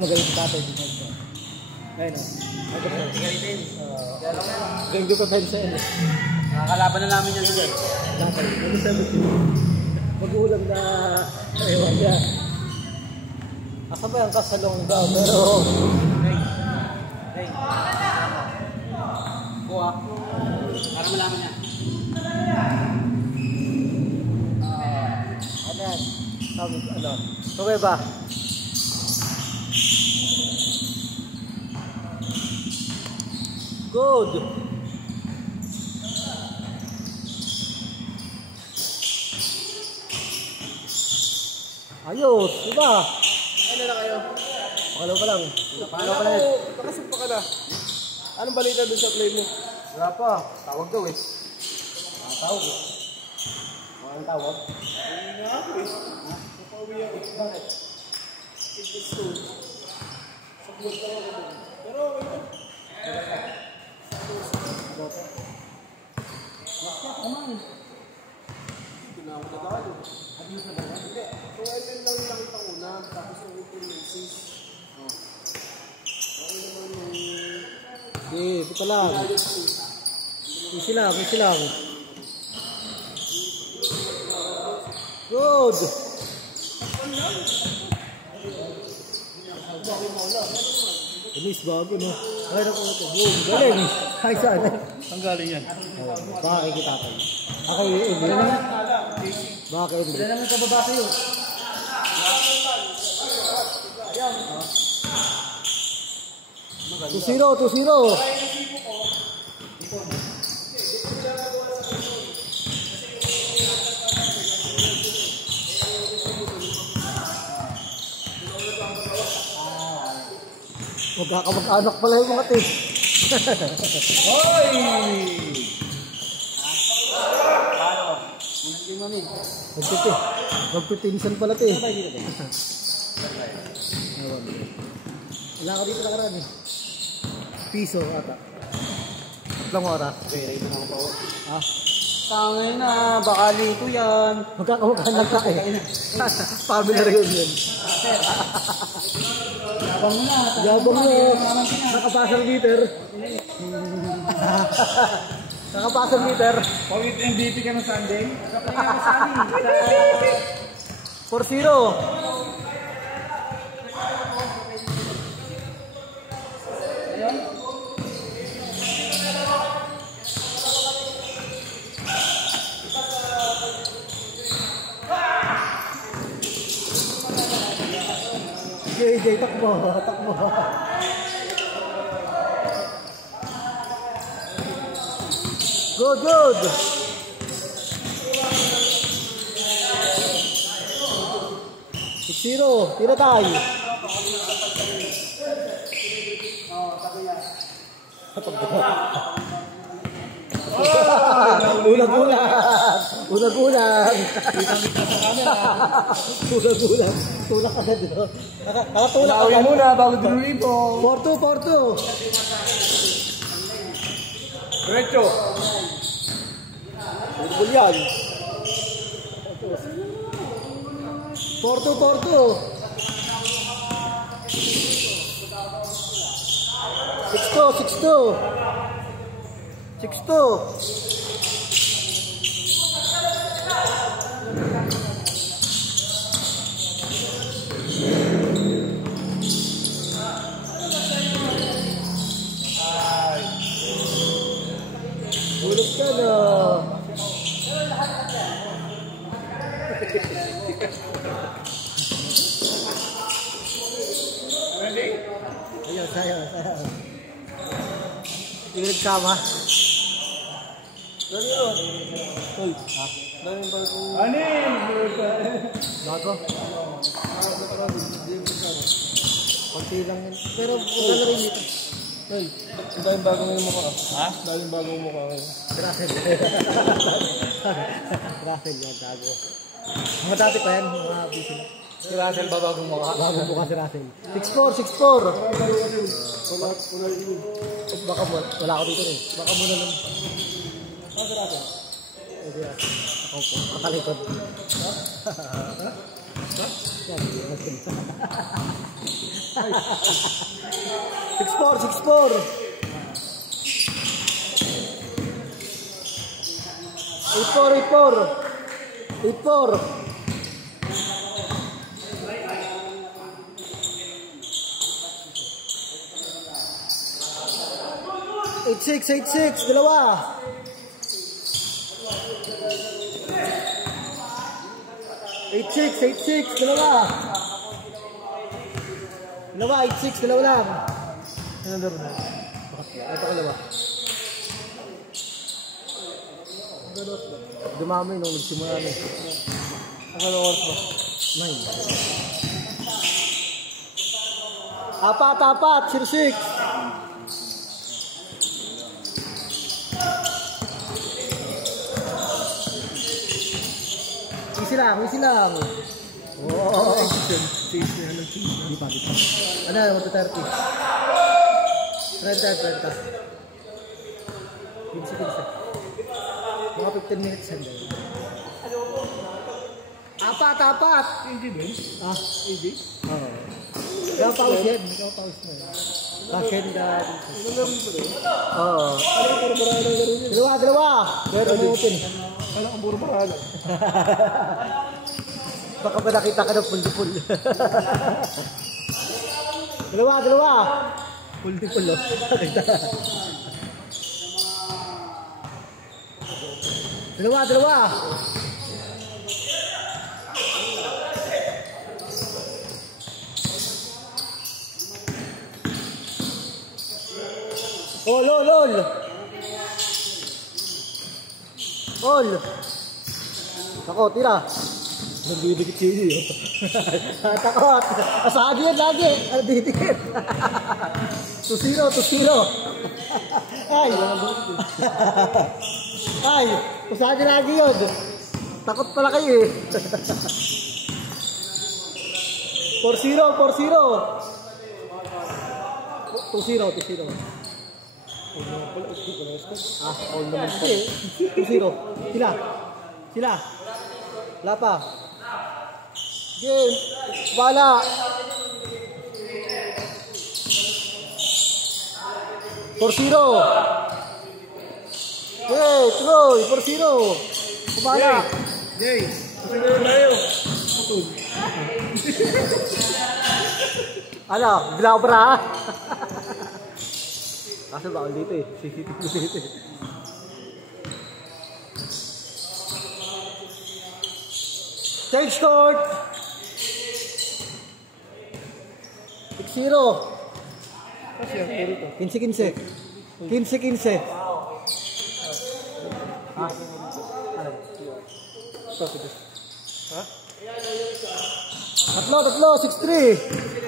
Magaling si tatay din ito. Ayun o. Galitin. Galing doon pa pensa yun eh. Nakakalaban na namin yan dyan. Tatay. Mag-ulam na ewan niya. Asa ba yung kasalong daw? Pero... Hey. Kuha. Para malaman niya. Ano yan? Sabi ko ano? Okay ba? Good! Ayos! Diba? Ano na kayo? Pakalaw pa lang. Paano ka na yan? Nakasumpa ka na. Anong balita doon sa play mo? Wala pa. Tawag daw eh. Tawag eh. Anong tawag? Hindi nga ako eh. Napauwi ako. Bakit? It's the school. Sa vlog ka ako doon. Pero okay na. Hindi na ako nadalo. Hindi na nadalo. Hindi. So I went lang yung nakita ko na. Tapos yung ipin message. Okay naman yung... Ito lang. Easy lang, easy lang. Good! Inis bago no? Ay naku ito. Boom! Galing! Ay saan? Ang galing yan. Baka kikita tayo. Ako yung Emil. Baka Emil. Wala naman kababa kayo. 2-0, 2-0. Magkakamag-anak pala yung mga tis. Hoy! Magpipinsan pala ito eh. Wala ka dito nakaraan eh. Piso ata. Tatlong oras. Ah, Tangay na, baka lito yan. magkakamag-anak ka eh. Family reunion. Yabang mo na. Yabang mo. Nakapasang meter. Nakapasang meter. Pawit MVP ka ng Sunday? Kapag 4-0. JJ, takbo, takbo. Good, good. Zero, tira tayo. Ulag-ulag. Ulag-ulag. Ulag-ulag. Tulak ka na dito. Nakatulak ka na. muna bago dinuloy po. 4-2, 4-2. Diretso. Football yan. 4-2, 4-2. 6-2, 6-2. 6-2. Bulog ka na. Ayun, sayo. Hindi ka nagsama. Dali yun. Uy, ha? Dali yung bago. Bago? Konti lang yun. Pero wala na rin dito. Hey, dali yung bago yung mukha. Ha? Dali yung bago yung mukha. Russell. Russell yan, tago. Mga dati pa yan, mga busy na. Si Russell ba bagong mukha? Bagong buka si Russell. 6-4, 6-4. Baka wala ako dito rin. Baka muna lang. Ano si Russell? Ako po, katalikod. Yan. 6-4, 6-4. 8-4, 8-4. 8-6, 8-6, dalawa. 8-6, dalawa. Dalawa, 8-6, dalawa lang. Ano na rin? Ito ko dalawa. Dumami nung nagsimula na. Ang oras mo? 9. Apat, 0-6. Easy lang. Oo. Di pa. Ano, 1-30. 30. 15. Mga 15 minutes hindi. Apat. Hindi ba? Ah, Hindi? oo. Ikaw pause yan. Bakit na? Oo. Dalawa. Pero umutin. Kala kang puro marala. Baka ba nakita ka ng puldi-pul? Dalawa. Puldi-pul, oh. Dalawa. All. Ako, tira. Nagdidikit siya eh. Takot. Asagi yan lagi. Nagdidikit. 2-0. Ay, asagi lagi yun. Takot pala kayo eh. 4-0. 2-0. All naman po. 2-0. Sila. Wala pa. Game. Bala. 4-0. Hey, Troy. 4-0. Kubala. Jay. Sige tayo. Ano? Glabra. Kaso bawal dito eh. CCTV dito eh. Change court. 6-0. Kasi ang puro to. 15. Ha? Tatlo, 6-3.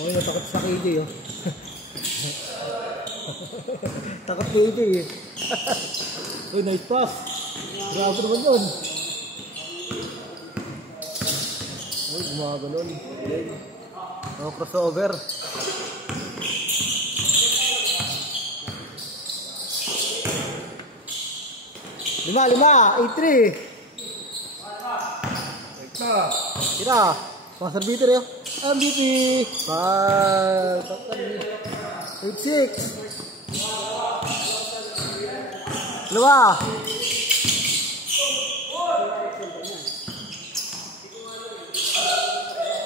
Okay, natakot sa KJ oh. Takot KJ eh. Uy, nice pass. Grabe naman yun. Uy, gumaganon. Mga crossover. Lima, 8-3. Tira. Mga servitor yun. MVP. 8-6. Dalawa.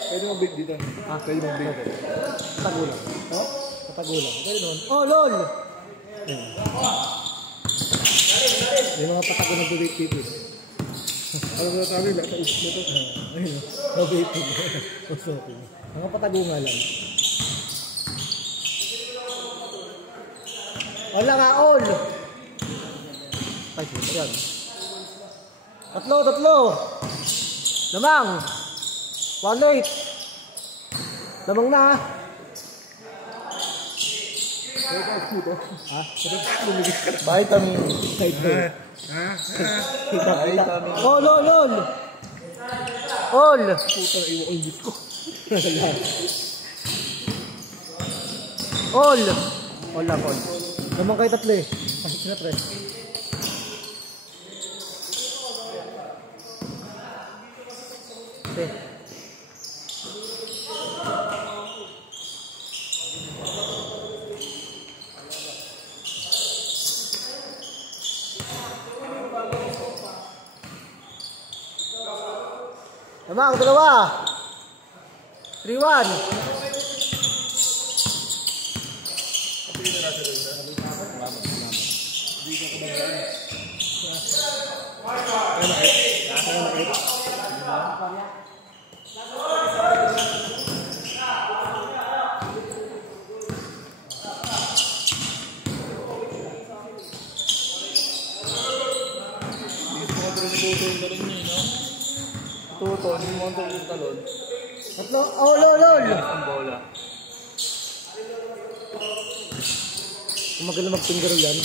Pwede mag-big dito. Pwede mag-big. Patagulang. Patagulang. Pwede naman. Oh, lol. May mga patago nag-wait dito. Alam mo na sabi, nasa is mo to. Ayun, no-vaping. Mga patago nga lang. Wala nga, all. Ay, yan. Tatlo. Lamang. 1-8. Lamang na. Ha? Vitamin. All, all, all. All. Puta na iwan ang bit ko. All. All lang, all. Naman kayo tatlo eh. Pasok sila tres. Okay. Namang, dalawa. 3-1. Tuto, hindi mo yung talon. Tatlo. All, all, all. Ang bola. Kung magaling mag-finger yan.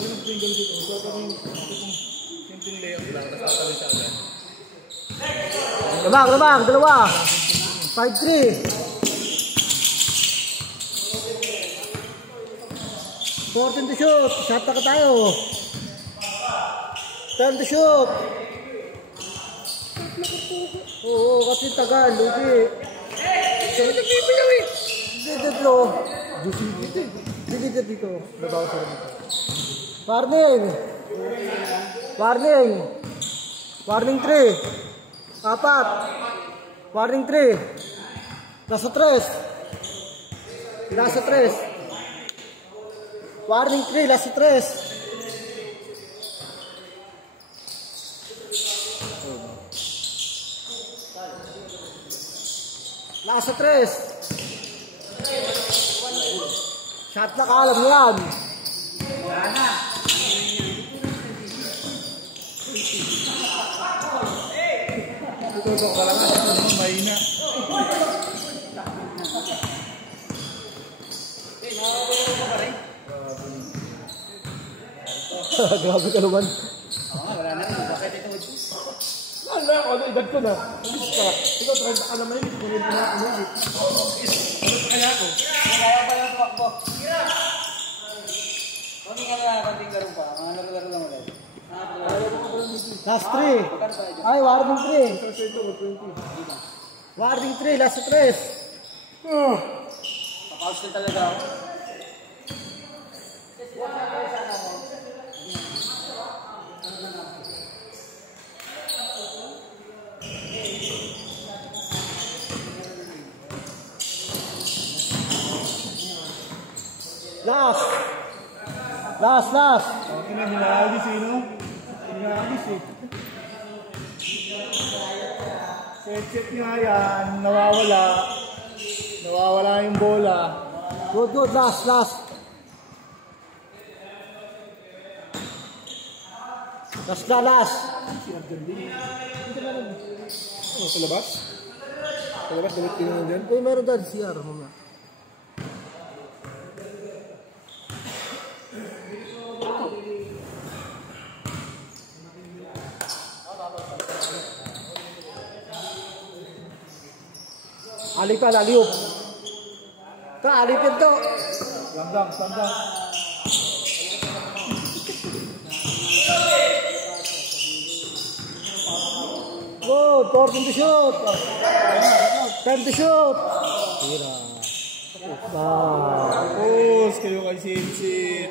Mag-finger dito. Simple layup lang, tapos tatawin siya agad. Namang, namang, dalawa. 5-3. 14 to shoot. Shot na ka tayo. 10 to shoot. Oo, kasi tagal. Lugi. Sa'yo nagbibilaw eh. Dito. Dito. Dito. Nabaw sa dito. Warning. Warning. Warning 3. 4. Warning 3. Nasa 3. Nasa 3. Warning 3. Nasa 3. Nasa 3. Shot na kalam yan. Tutok ka lang, mahina. Grabe ka naman. Wala na, bakit ito? Wala, ano, edad ko na. Alis ka. Ikaw, 30 ka naman yun. Kung hindi na ako ulit. Ano kaya ako? Kaya pa yung tuwakbo. Kung nga na, konting garong pa. Mga laro-laro lang ulit. Last 3. Ay, warning 3. Warning 3, last 3. Papaus ka talaga ako. Last. Ang ina, hinaalis eh, no? Hinaalis eh. Check nga yan. Nawawala. Nawawala yung bola. Good, last. Last na, last. Ano, palabas? Palabas, dalit tinanong dyan. Uy, meron dyan, CR. Mamaya. Alipan, aliup. Alipin to. Sandang. Good, 14 to shoot. 10 to shoot. Tira. Tapos kayo kay Sinsit.